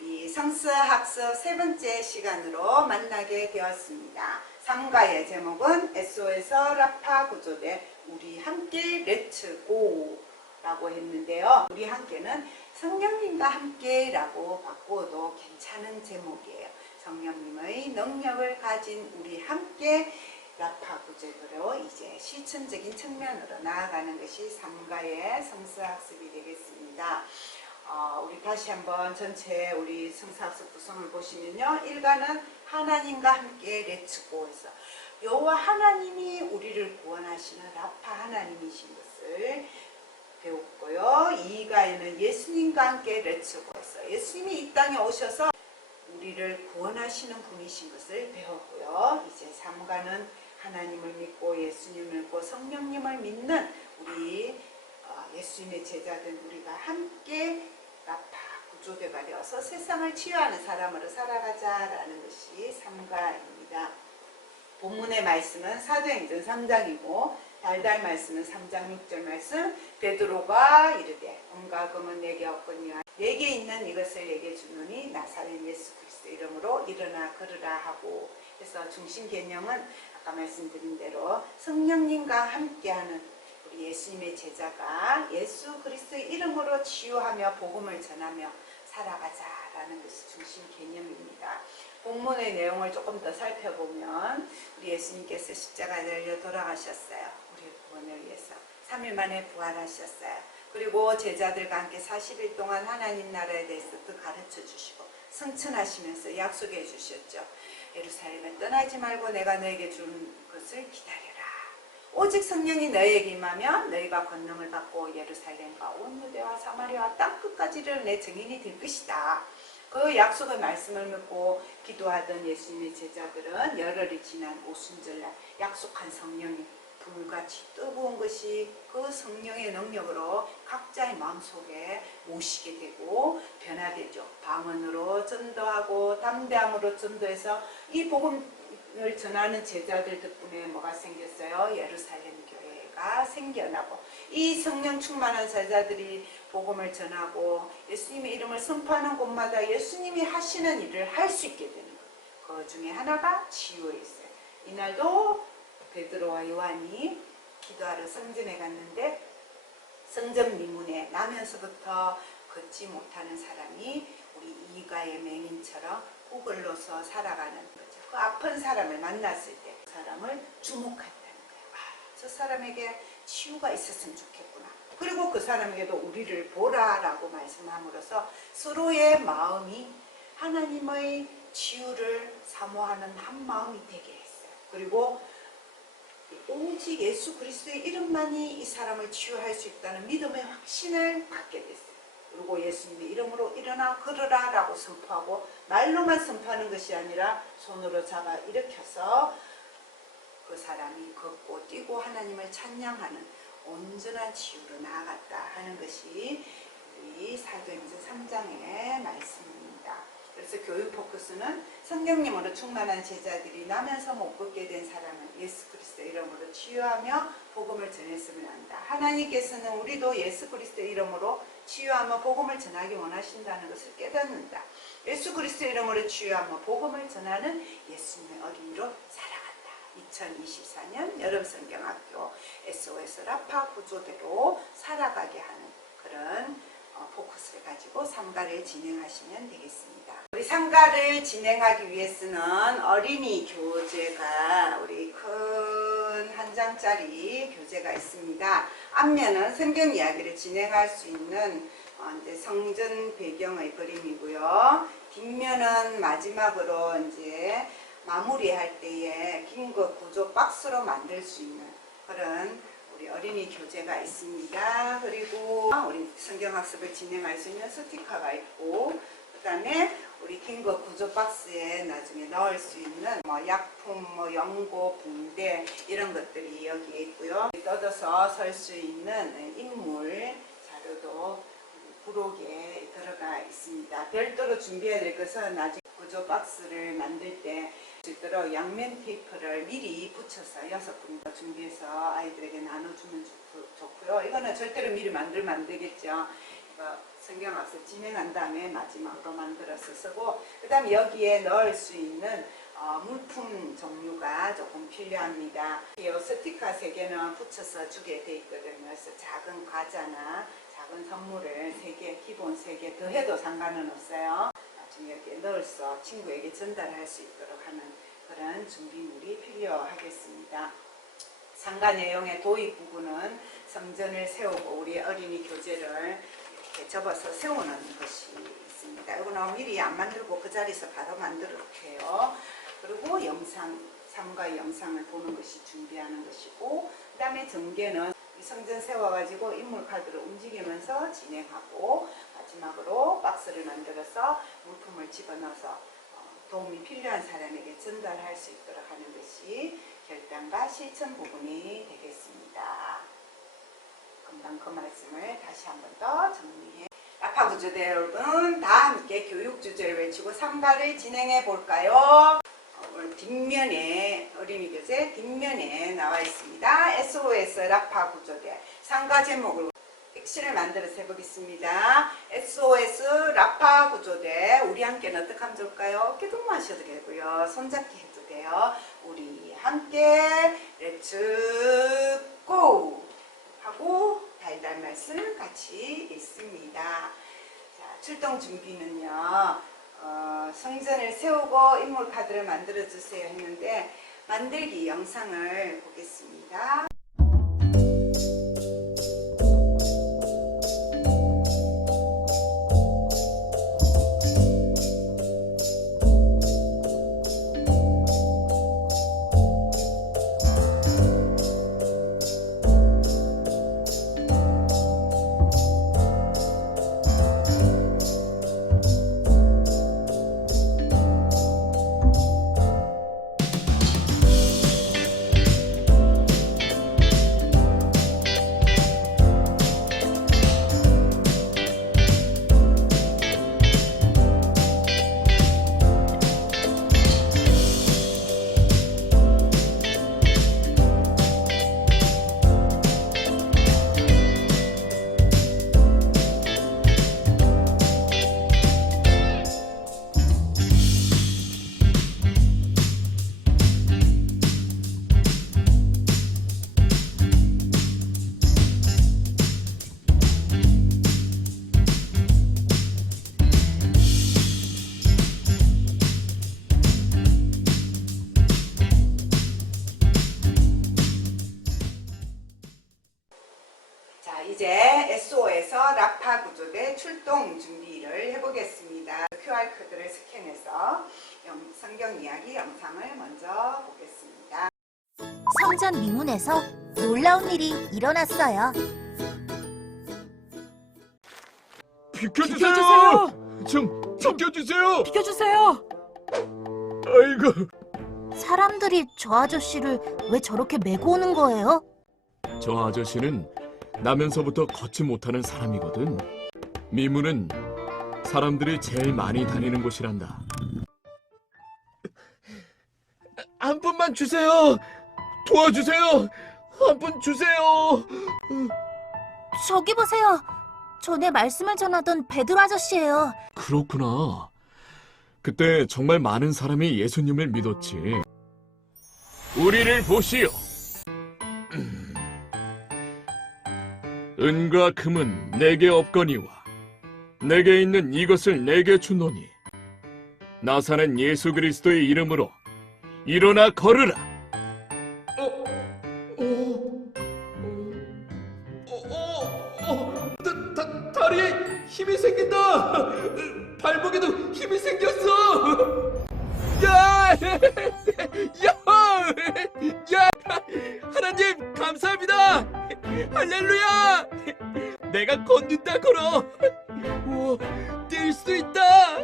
우리 성서학습 세 번째 시간으로 만나게 되었습니다. 3가의 제목은 SO에서 라파 구조대 우리 함께 렛츠고 라고 했는데요. 우리 함께는 성령님과 함께라고 바꿔도 괜찮은 제목이에요. 성령님의 능력을 가진 우리 함께 라파 구제도로 이제 실천적인 측면으로 나아가는 것이 3가의 성서학습이 되겠습니다. 어, 우리 다시 한번 전체 우리 성서학습 구성을 보시면요. 1가는 하나님과 함께 렛츠고에서 여호와 하나님이 우리를 구원하시는 라파 하나님이신 것을 배웠고요. 2가에는 예수님과 함께 렛츠고에서 예수님이 이 땅에 오셔서 우리를 구원하시는 분이신 것을 배웠고요. 이제 3가는 하나님을 믿고 예수님을 믿고 성령님을 믿는 우리 어, 예수님의 제자된 우리가 함께 라파 구조대가 되어서 세상을 치유하는 사람으로 살아가자라는 것이 3가입니다. 본문의 말씀은 사도행전 3장이고 달달 말씀은 3장 6절 말씀 베드로가 이르되 은과 금은 내게 없거니와 내게 있는 이것을 내게 주노니 나사렛 예수 그리스도 이름으로 일어나 걸으라 하고 그래서 중심 개념은 아까 말씀드린 대로 성령님과 함께하는 예수님의 제자가 예수 그리스도의 이름으로 치유하며 복음을 전하며 살아가자라는 것이 중심 개념입니다. 본문의 내용을 조금 더 살펴보면 우리 예수님께서 십자가에 달려 돌아가셨어요. 우리 구원을 위해서 3일 만에 부활하셨어요. 그리고 제자들과 함께 40일 동안 하나님 나라에 대해서 또 가르쳐 주시고 성천하시면서 약속해 주셨죠. 예루살렘에 떠나지 말고 내가 너에게 준 것을 기다려라. 오직 성령이 너에게 임하면 너희가 권능을 받고 예루살렘과 온 유대와 사마리아와 땅 끝까지를 내 증인이 될 것이다. 그 약속의 말씀을 믿고 기도하던 예수님의 제자들은 열흘이 지난 오순절날 약속한 성령이 불같이 뜨거운 것이 그 성령의 능력으로 각자의 마음속에 모시게 되고 변화되죠. 방언으로 전도하고 담대함으로 전도해서 이 복음 을 전하는 제자들 덕분에 뭐가 생겼어요? 예루살렘 교회가 생겨나고 이 성령 충만한 제자들이 복음을 전하고 예수님의 이름을 선포하는 곳마다 예수님이 하시는 일을 할 수 있게 되는 것. 그 중에 하나가 치유에 있어요. 이날도 베드로와 요한이 기도하러 성전에 갔는데 성전 미문에 나면서부터 걷지 못하는 사람이 우리 이가의 맹인처럼 구글로서 살아가는. 그 아픈 사람을 만났을 때 그 사람을 주목한다는 거예요. 아, 저 사람에게 치유가 있었으면 좋겠구나. 그리고 그 사람에게도 우리를 보라라고 말씀함으로써 서로의 마음이 하나님의 치유를 사모하는 한 마음이 되게 했어요. 그리고 오직 예수 그리스도의 이름만이 이 사람을 치유할 수 있다는 믿음의 확신을 갖게 됐어요. 그리고 예수님의 이름으로 일어나 걸으라 라고 선포하고 말로만 선포하는 것이 아니라 손으로 잡아 일으켜서 그 사람이 걷고 뛰고 하나님을 찬양하는 온전한 치유로 나아갔다 하는 것이 우리 사도행전 3장의 말씀입니다. 그래서 교육 포커스는 성령님으로 충만한 제자들이 나면서 못 걷게 된 사람은 예수 그리스도 이름으로 치유하며 복음을 전했으면 한다. 하나님께서는 우리도 예수 그리스도 이름으로 치유하며 복음을 전하기 원하신다는 것을 깨닫는다. 예수 그리스도 이름으로 치유하며 복음을 전하는 예수님의 어린이로 살아간다. 2024년 여름 성경학교 SOS 라파 구조대로 살아가게 하는 그런 어, 포커스를 가지고 상가를 진행하시면 되겠습니다. 우리 상가를 진행하기 위해서는 어린이 교재가 우리 큰 한 장짜리 교재가 있습니다. 앞면은 성경 이야기를 진행할 수 있는 어, 이제 성전 배경의 그림이고요. 뒷면은 마지막으로 이제 마무리할 때에 긴거 구조 박스로 만들 수 있는 그런 우리 어린이 교재가 있습니다. 그리고 우리 성경학습을 진행할 수 있는 스티커가 있고 그 다음에 우리 긴거 구조 박스에 나중에 넣을 수 있는 뭐 약품, 뭐 연고, 붕대 이런 것들이 여기에 있고요. 떠져서 설 수 있는 인물 자료도 부록에 들어가 있습니다. 별도로 준비해야 될 것은 나중에 구조 박스를 만들 때 있도록 양면 테이프를 미리 붙여서 여섯 분더 준비해서 아이들에게 나눠주면 좋고, 좋고 요. 이거는 절대로 미리 만들면 안 되겠죠. 성경학습 진행한 다음에 마지막으로 만들어서 쓰고 그 다음에 여기에 넣을 수 있는 어, 물품 종류가 조금 필요합니다. 이 스티커 세 개는 붙여서 주게 돼 있거든요. 그래서 작은 과자나 작은 선물을 세 개, 기본 세개더 해도 상관은 없어요. 나중에 이렇게 넣어서 친구에게 전달할 수 있도록 하는 그런 준비물이 필요하겠습니다. 상가 내용의 도입 부분은 성전을 세우고 우리 어린이 교재를 이렇게 접어서 세우는 것이 있습니다. 이거는 미리 안 만들고 그 자리에서 바로 만들어도 해요. 그리고 영상, 참가 영상을 보는 것이 준비하는 것이고 그 다음에 전개는 이 성전 세워가지고 인물 카드를 움직이면서 진행하고 마지막으로 박스를 만들어서 물품을 집어넣어서 어, 도움이 필요한 사람에게 전달할 수 있도록 하는 것이 결단과 실천 부분이 되겠습니다. 금방 그 말씀을 다시 한 번 더 정리해. 아파 구조대 여러분 다 함께 교육 주제를 외치고 상가를 진행해 볼까요? 어, 오늘 뒷면에 어린이 교재 뒷면에 나와 있습니다. SOS 라파 구조대 상가 제목을 택시를 만들어서 해보겠습니다. SOS 라파 구조대 우리 함께는 어떻게 하면 좋을까요? 어깨 동무하셔도 되고요. 손잡기 해도 돼요. 우리 함께 렛츠 고 하고 달달 말씀 같이 읽습니다. 자, 출동 준비는요. 어, 성전을 세우고 인물 카드를 만들어 주세요 했는데 만들기 영상을 보겠습니다. 출동 준비를 해보겠습니다. QR코드를 스캔해서 영- 성경 이야기 영상을 먼저 보겠습니다. 성전 미문에서 놀라운 일이 일어났어요. 비켜주세요! 좀 비켜주세요! 비켜주세요. 아이고 사람들이 저 아저씨를 왜 저렇게 메고 오는 거예요? 저 아저씨는 나면서부터 걷지 못하는 사람이거든 미문은 사람들이 제일 많이 다니는 곳이란다. 한 분만 주세요. 도와주세요. 한분 주세요. 저기 보세요. 전에 말씀을 전하던 베드로 아저씨예요. 그렇구나. 그때 정말 많은 사람이 예수님을 믿었지. 우리를 보시오. 음. 은과 금은 내게 없거니와 내게 있는 이것을 내게 주노니. 나사는 예수 그리스도의 이름으로 일어나 걸으라. 어, 어, 어, 힘이 생긴다. 발목에도 힘이 생겼어. 야! 야! 야! 하나님 감사합니다. 할렐루야! 내가 걷는다 걸어. 우와, 뛸 수 있다.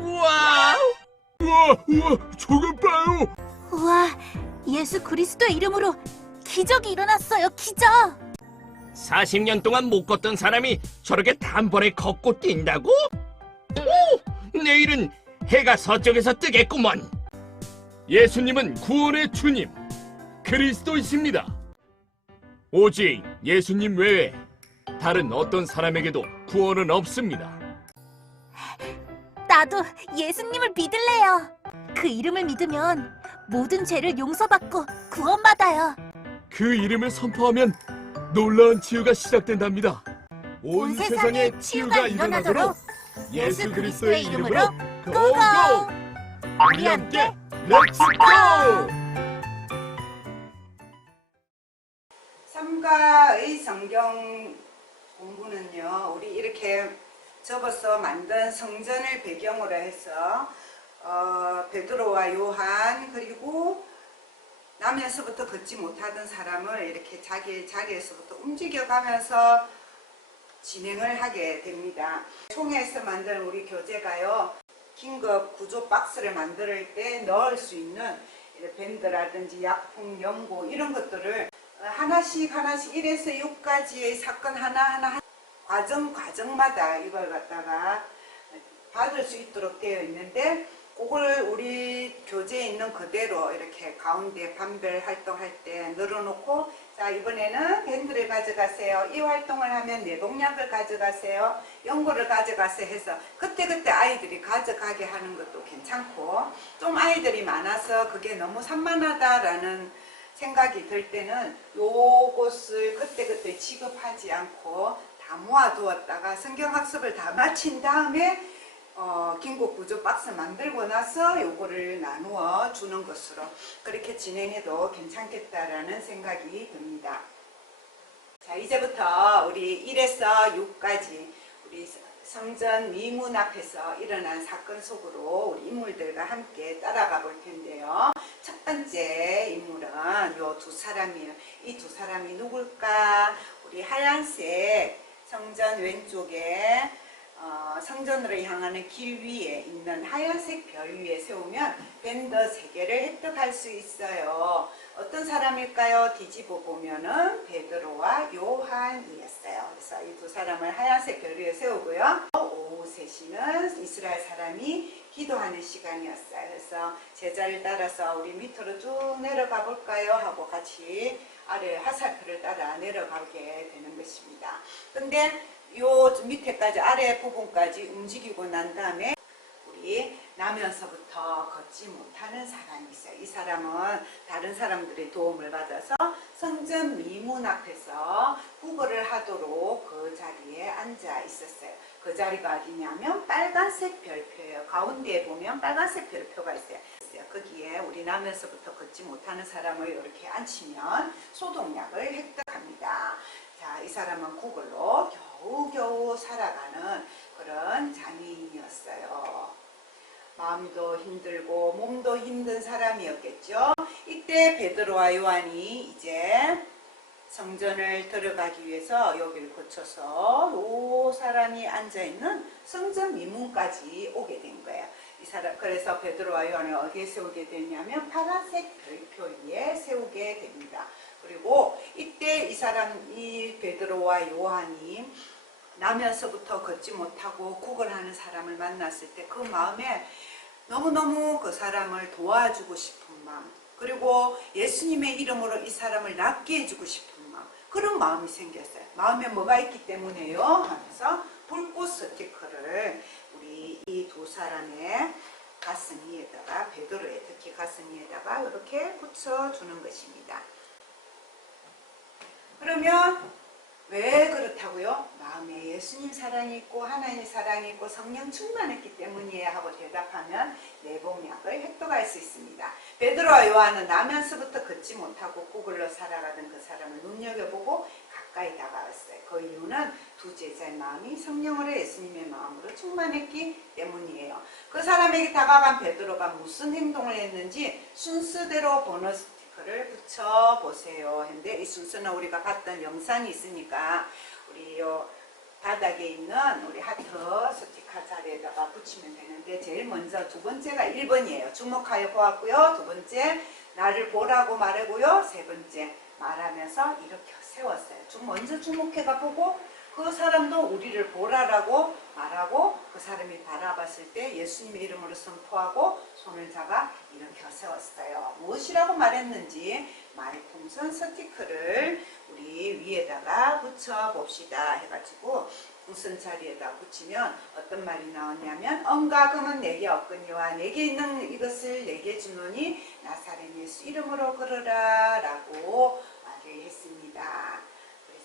우와! 우와, 우와, 저것 봐요. 우와, 예수 그리스도의 이름으로 기적이 일어났어요. 기적! 40년 동안 못 걷던 사람이 저렇게 단번에 걷고 뛴다고? 오! 내일은 해가 서쪽에서 뜨겠구먼. 예수님은 구원의 주님, 그리스도이십니다. 오직 예수님 외에 다른 어떤 사람에게도 구원은 없습니다. 나도 예수님을 믿을래요. 그 이름을 믿으면 모든 죄를 용서받고 구원받아요. 그 이름을 선포하면 놀라운 치유가 시작된답니다. 온온 세상에 치유가 치유가 일어나도록 예수 그리스도의 이름으로! 고고! 우리 함께 렛츠고! 삼가의 성경 공부는요, 우리 이렇게 접어서 만든 성전을 배경으로 해서 어, 베드로와 요한 그리고 남에서부터 걷지 못하던 사람을 이렇게 자기 자리에서부터 움직여가면서 진행을 하게 됩니다. 총회에서 만든 우리 교재가요, 긴급 구조 박스를 만들 때 넣을 수 있는 밴드라든지 약품, 연고 이런 것들을 하나씩 하나씩 1에서 6까지의 사건 하나하나 과정 과정마다 이걸 갖다가 받을 수 있도록 되어 있는데 그걸 우리 교재에 있는 그대로 이렇게 가운데 반별 활동할 때 늘어놓고 자 이번에는 밴드를 가져가세요. 이 활동을 하면 내복약을 가져가세요. 연고를 가져가세요 해서 그때그때 아이들이 가져가게 하는 것도 괜찮고 좀 아이들이 많아서 그게 너무 산만하다라는 생각이 들 때는 요것을 그때그때 취급하지 않고 다 모아두었다가 성경학습을 다 마친 다음에 어, 긴급 구조 박스 만들고 나서 요거를 나누어 주는 것으로 그렇게 진행해도 괜찮겠다라는 생각이 듭니다. 자, 이제부터 우리 1에서 6까지 우리 성전 미문 앞에서 일어난 사건 속으로 우리 인물들과 함께 따라가 볼 텐데요. 첫 번째 인물은 요 두 사람이에요. 이 두 사람이 누굴까? 우리 하얀색 성전 왼쪽에 어, 성전으로 향하는 길 위에 있는 하얀색 별 위에 세우면 밴더 세 개를 획득할 수 있어요. 어떤 사람일까요? 뒤집어 보면은 베드로와 요한이었어요. 그래서 이 두 사람을 하얀색 별 위에 세우고요. 오후 3시는 이스라엘 사람이 기도하는 시간이었어요. 그래서 제자를 따라서 우리 밑으로 쭉 내려가 볼까요? 하고 같이 아래 화살표를 따라 내려가게 되는 것입니다. 근데 요 밑에까지 아래 부분까지 움직이고 난 다음에 우리 나면서부터 걷지 못하는 사람이 있어요. 이 사람은 다른 사람들의 도움을 받아서 성전 미문 앞에서 구걸을 하도록 그 자리에 앉아 있었어요. 그 자리가 어디냐면 빨간색 별표예요. 가운데에 보면 빨간색 별표가 있어요. 거기에 우리 나면서부터 걷지 못하는 사람을 이렇게 앉히면 소독약을 획득합니다. 자, 이 사람은 구걸로 겨우겨우 살아가는 그런 장애인이었어요. 마음도 힘들고 몸도 힘든 사람이었겠죠. 이때 베드로와 요한이 이제 성전을 들어가기 위해서 여기를 거쳐서 요 사람이 앉아 있는 성전 미문까지 오게 된 거예요. 이 사람 그래서 베드로와 요한을 어디에 세우게 되냐면 파란색 별표 위에 세우게 됩니다. 그리고 이때 이 사람 이 베드로와 요한이 나면서부터 걷지 못하고 구걸하는 사람을 만났을 때 그 마음에 너무너무 그 사람을 도와주고 싶은 마음 그리고 예수님의 이름으로 이 사람을 낫게 해주고 싶은 마음 그런 마음이 생겼어요. 마음에 뭐가 있기 때문에요 하면서 불꽃 스티커를 이 두 사람의 가슴 위에다가 베드로의 특히 가슴 위에다가 이렇게 붙여주는 것입니다. 그러면 왜 그렇다고요? 마음에 예수님 사랑이 있고 하나님 사랑이 있고 성령 충만했기 때문이에요 하고 대답하면 내복약을 획득할 수 있습니다. 베드로와 요한은 나면서부터 걷지 못하고 구글로 살아가던 그 사람을 눈여겨보고 가까이 다가왔어요. 그 이유는 두 제자의 마음이 성령으로 예수님의 마음으로 충만했기 때문이에요. 그 사람에게 다가간 베드로가 무슨 행동을 했는지 순서대로 번호 스티커를 붙여보세요. 했는데 이 순서는 우리가 봤던 영상이 있으니까 우리 요 바닥에 있는 우리 하트 스티커 자리에다가 붙이면 되는데 제일 먼저 두 번째가 1번이에요. 주목하여 보았고요. 두 번째 나를 보라고 말하고요. 세 번째 말하면서 이렇게 세웠어요. 좀 먼저 주목해가 보고 그 사람도 우리를 보라라고 말하고 그 사람이 바라봤을 때 예수님의 이름으로 선포하고 손을 잡아 일으켜 세웠어요. 무엇이라고 말했는지 말풍선 스티커를 우리 위에다가 붙여 봅시다 해가지고 풍선 자리에다 붙이면 어떤 말이 나오냐면 언가 금은 내게 없거니와 내게 있는 이것을 내게 주노니 나사렛 예수 이름으로 걸어라 라고 말을 했습니다.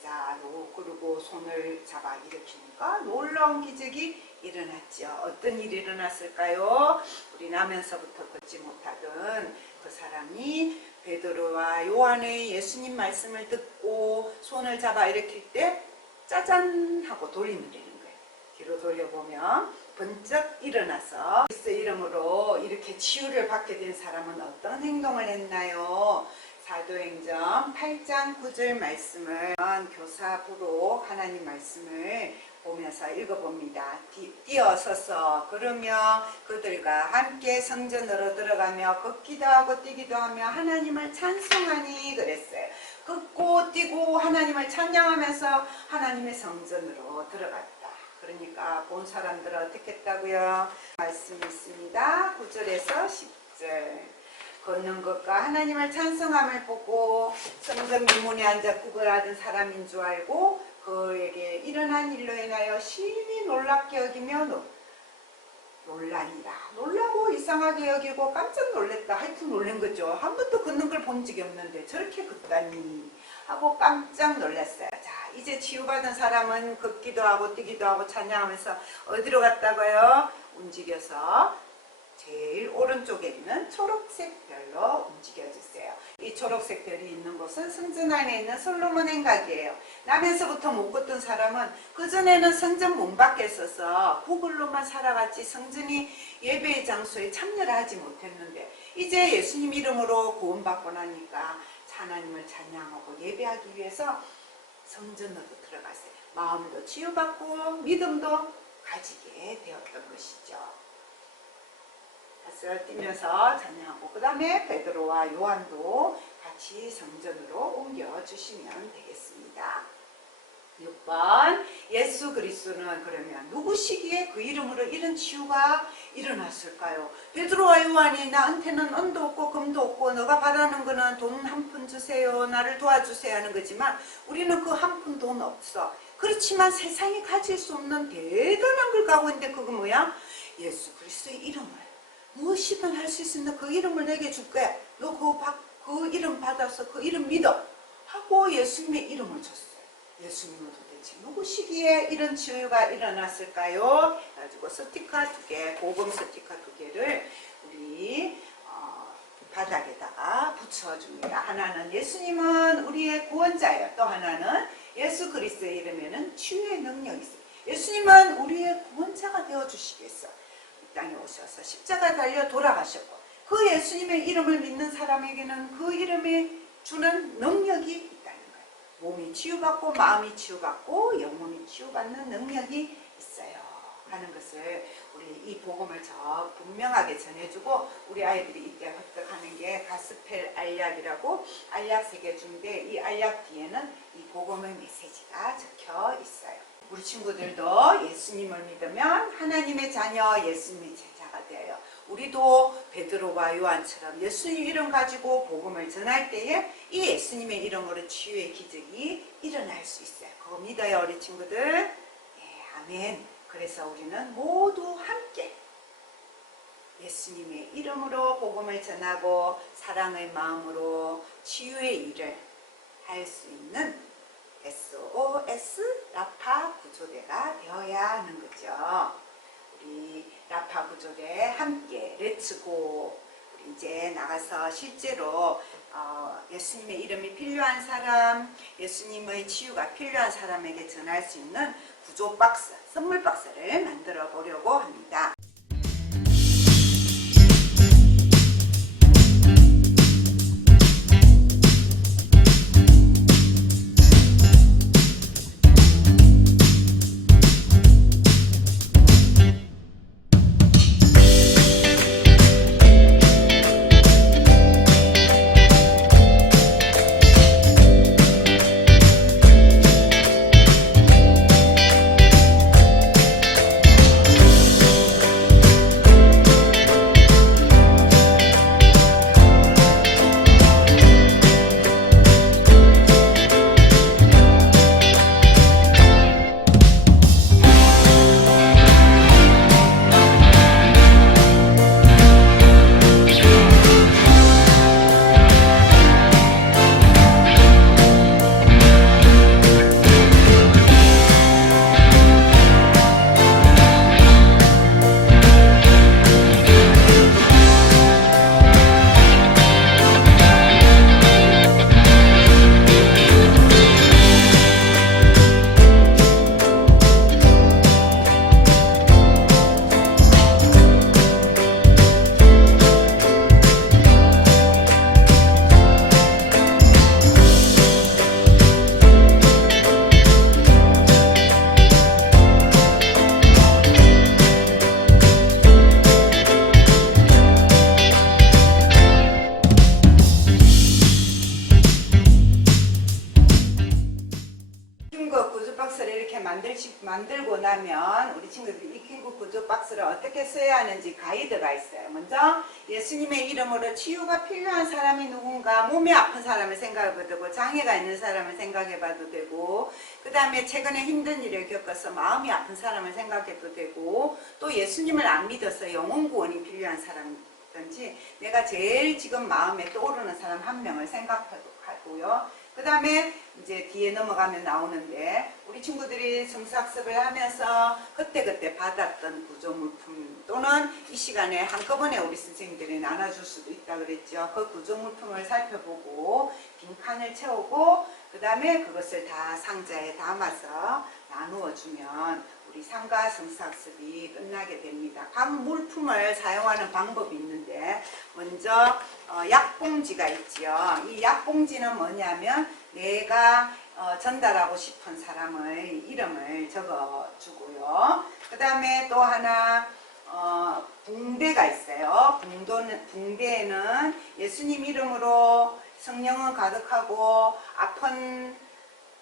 자, 로- 그리고 손을 잡아 일으키니까 놀라운 기적이 일어났죠. 어떤 일이 일어났을까요? 우리 나면서부터 듣지 못하던 그 사람이 베드로와 요한의 예수님 말씀을 듣고 손을 잡아 일으킬 때 짜잔 하고 돌림을 내는 거예요. 뒤로 돌려보면 번쩍 일어나서 그리스도 이름으로 이렇게 치유를 받게 된 사람은 어떤 행동을 했나요? 사도행전 8장 9절 말씀을 교사부로 하나님 말씀을 보면서 읽어봅니다. 띠- 뛰어서서 그러며 그들과 함께 성전으로 들어가며 걷기도 하고 뛰기도 하며 하나님을 찬송하니 그랬어요. 걷고 뛰고 하나님을 찬양하면서 하나님의 성전으로 들어갔다. 그러니까 본 사람들은 어떻게 했다고요? 말씀이 있습니다. 9절에서 10절. 걷는 것과 하나님을 찬송함을 보고 성전 미문에 앉아 구걸하던 사람인 줄 알고 그에게 일어난 일로 인하여 심히 놀랍게 여기며 노- 놀라니라. 놀라고 이상하게 여기고 깜짝 놀랬다. 하여튼 놀란 거죠. 한 번도 걷는 걸 본 적이 없는데 저렇게 걷다니 하고 깜짝 놀랐어요. 자 이제 치유받은 사람은 걷기도 하고 뛰기도 하고 찬양하면서 어디로 갔다고요? 움직여서 제일 오른쪽에 있는 초록색 별로 움직여주세요. 이 초록색 별이 있는 곳은 성전 안에 있는 솔로몬 행각이에요. 나면서부터 못 걷던 사람은 그전에는 성전 문 밖에 있어서 구글로만 살아갔지 성전이 예배의 장소에 참여를 하지 못했는데 이제 예수님 이름으로 구원받고 나니까 하나님을 찬양하고 예배하기 위해서 성전으로 들어갔어요. 마음도 치유받고 믿음도 가지게 되었던 것이죠. 가스를 뛰면서 찬양하고 그 다음에 베드로와 요한도 같이 성전으로 옮겨 주시면 되겠습니다. 6번 예수 그리스도는 그러면 누구시기에 그 이름으로 이런 치유가 일어났을까요? 베드로와 요한이 나한테는 은도 없고 금도 없고 너가 바라는 거는 돈 한 푼 주세요 나를 도와주세요 하는 거지만 우리는 그 한 푼 돈 없어 그렇지만 세상이 가질 수 없는 대단한 걸 가고 있는데 그거 뭐야? 예수 그리스도의 이름을 무엇이든 할 수 있는 그 이름을 내게 줄게. 너 그거 받, 그 이름 받아서 그 이름 믿어. 하고 예수님의 이름을 줬어요. 예수님은 도대체 누구시기에 이런 치유가 일어났을까요? 가지고 스티커 두 개, 고금 스티커 두 개를 우리 어, 바닥에다가 붙여줍니다. 하나는 예수님은 우리의 구원자예요. 또 하나는 예수 그리스도의 이름에는 치유의 능력이 있어요. 예수님은 우리의 구원자가 되어 주시겠어. 이 땅에 오셔서 십자가 달려 돌아가셨고 그 예수님의 이름을 믿는 사람에게는 그 이름이 주는 능력이 있다는 거예요. 몸이 치유받고 마음이 치유받고 영혼이 치유받는 능력이 있어요. 하는 것을 우리 이 복음을 저 분명하게 전해주고 우리 아이들이 이때 획득하는 게 가스펠 알약이라고 알약 세개 준데 이 알약 뒤에는 이 복음의 메시지가 적혀 있어요. 우리 친구들도 예수님을 믿으면 하나님의 자녀 예수님의 제자가 되어요. 우리도 베드로와 요한처럼 예수님 이름 가지고 복음을 전할 때에 이 예수님의 이름으로 치유의 기적이 일어날 수 있어요. 그거 믿어요, 우리 친구들? 네, 아멘. 그래서 우리는 모두 함께 예수님의 이름으로 복음을 전하고 사랑의 마음으로 치유의 일을 할 수 있는 SOS 라파 구조대가 되어야 하는 거죠. 우리 라파 구조대 함께 렛츠고 우리 이제 나가서 실제로 어, 예수님의 이름이 필요한 사람, 예수님의 치유가 필요한 사람에게 전할 수 있는 구조 박스, 선물 박스를 만들어 보려고 합니다. 예수님의 이름으로 치유가 필요한 사람이 누군가 몸이 아픈 사람을 생각해봐도 되고 장애가 있는 사람을 생각해봐도 되고 그 다음에 최근에 힘든 일을 겪어서 마음이 아픈 사람을 생각해도 되고 또 예수님을 안 믿어서 영혼 구원이 필요한 사람이든지 내가 제일 지금 마음에 떠오르는 사람 한 명을 생각하고요. 그 다음에 이제 뒤에 넘어가면 나오는데 우리 친구들이 성사학습을 하면서 그때그때 받았던 구조물품 또는 이 시간에 한꺼번에 우리 선생님들이 나눠줄 수도 있다 그랬죠. 그 구조물품을 살펴보고 빈칸을 채우고 그 다음에 그것을 다 상자에 담아서 나누어 주면 우리 상가 성사학습이 끝나게 됩니다. 각 물품을 사용하는 방법이 있는데 먼저 어, 약봉지가 있지요. 이 약봉지는 뭐냐면 내가 어, 전달하고 싶은 사람의 이름을 적어 주고요. 그 다음에 또 하나 어, 붕대가 있어요. 붕도는, 붕대에는 예수님 이름으로 성령은 가득하고 아픈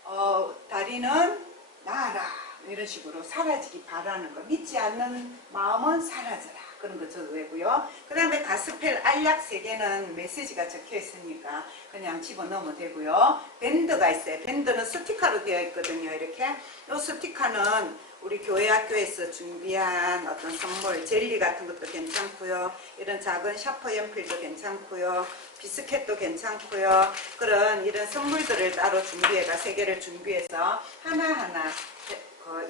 어, 다리는 나아라 이런 식으로 사라지기 바라는 거. 믿지 않는 마음은 사라져라. 그런 거 적어도 되고요. 그 다음에 가스펠 알약 세 개는 메시지가 적혀 있으니까 그냥 집어넣으면 되고요. 밴드가 있어요. 밴드는 스티커로 되어 있거든요. 이렇게. 이 스티커는 우리 교회 학교에서 준비한 어떤 선물 젤리 같은 것도 괜찮고요. 이런 작은 샤퍼 연필도 괜찮고요. 비스켓도 괜찮고요. 그런 이런 선물들을 따로 준비해가 세 개를 준비해서 하나하나 그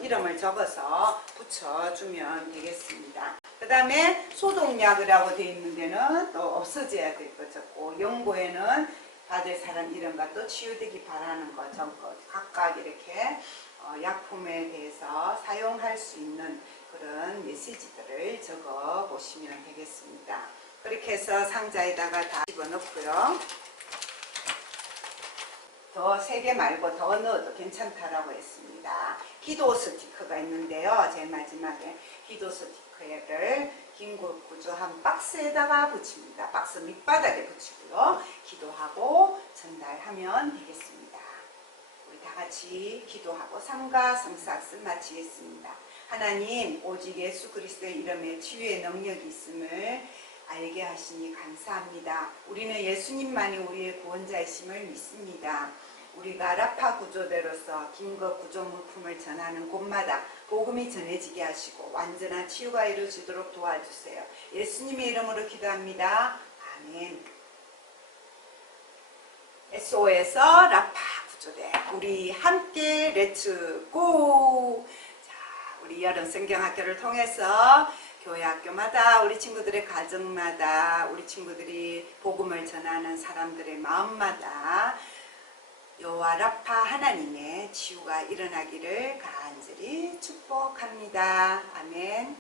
이름을 적어서 붙여주면 되겠습니다. 그 다음에 소독약이라고 되어 있는 데는 또 없어져야 될거 적고 연고에는 받을 사람 이름과 또 치유되기 바라는 거 적고 각각 이렇게 어, 약품에 대해서 사용할 수 있는 그런 메시지들을 적어 보시면 되겠습니다. 그렇게 해서 상자에다가 다 집어넣고요. 더 세 개 말고 더 넣어도 괜찮다라고 했습니다. 기도 스티커가 있는데요. 제일 마지막에 기도 스티커를 긴급 구조 한 박스에다가 붙입니다. 박스 밑바닥에 붙이고요. 기도하고 전달하면 되겠습니다. 우리 다 같이 기도하고 삼가 성사학습 마치겠습니다. 하나님 오직 예수 그리스도의 이름에 치유의 능력이 있음을 알게 하시니 감사합니다. 우리는 예수님만이 우리의 구원자이심을 믿습니다. 우리가 라파 구조대로서 긴급 구조 물품을 전하는 곳마다 복음이 전해지게 하시고 완전한 치유가 이루어지도록 도와주세요. 예수님의 이름으로 기도합니다. 아멘. SO에서 라파 구조대 우리 함께 렛츠 고! 자, 우리 여름 성경학교를 통해서 교회 학교마다 우리 친구들의 가정마다 우리 친구들이 복음을 전하는 사람들의 마음마다 여호와 라파 하나님의 치유가 일어나기를 간절히 축복합니다. 아멘.